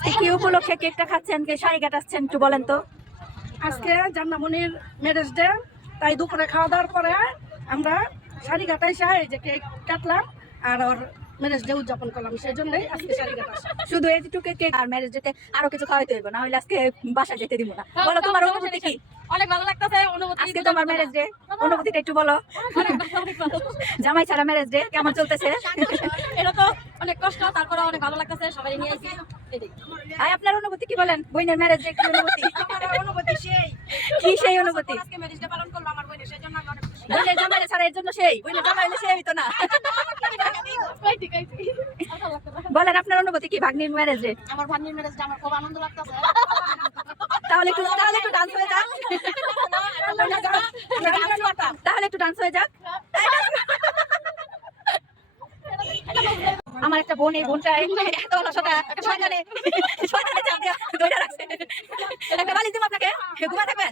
আজকে কি উপলক্ষে কেকটা খাচ্ছেন, কে শাড়ি কাটাচ্ছেন একটু বলেন তো। আজকে জান্নামনির ম্যারেজ ডে, তাই দুপুরে খাওয়া দাওয়ার পরে আমরা শাড়ি কাটাই এই যে কেক কাটলাম আর ওর ম্যারেজ ডে উদযাপন করলাম, সেই জন্যই আজকে শাড়ি কাটা। শুধু এইটুকু কেক আর ম্যারেজ ডেতে আরো কিছু খাওয়াইতে হইব, না হলে আজকে বাসা যেতে দিব না। বলো তোমার অনুভূতি কি? অনেক ভালো লাগতেছে অনুভূতি। আজকে তোমার ম্যারেজ ডে, অনুভূতিটা একটু বলো। জামাই ছাড়া ম্যারেজ ডে কেমন চলতেছে? এটা তো অনেক কষ্ট, তারপরে অনেক ভালো লাগতেছে, সবাই নিয়ে আইছি। আর আপনার অনুভূতি কি বলেন? বোনের ম্যারেজ ডে কি অনুভূতি? অনুভূতি সেই কি সেই অনুভূতি? আজকে ম্যারেজ ডে পালন করলাম আমার বোনের, সেই জন্য আমি অনেক খুশি। বোনের জামাই ছাড়া এর জন্য সেই, বোনের জামাই হলে সেই হইতো না। বলেন আপনার অনুভূতি কি ভাগ্নির ম্যারেজ ডে? আমার ভাগ্নির ম্যারেজ ডে আমার খুব আনন্দ লাগতেছে। তাহলে একটু ডান্স হয়ে যাক। তাহলে একটু ডান্স হয়ে যাক। আমার একটা বোন, এই বোনটা এত অলসতা, একটা শয়তানে চাপ দিয়া ধইরা রাখছে। একটা বালিশ দিম আপনাকে, ঘুমা থাকবেন।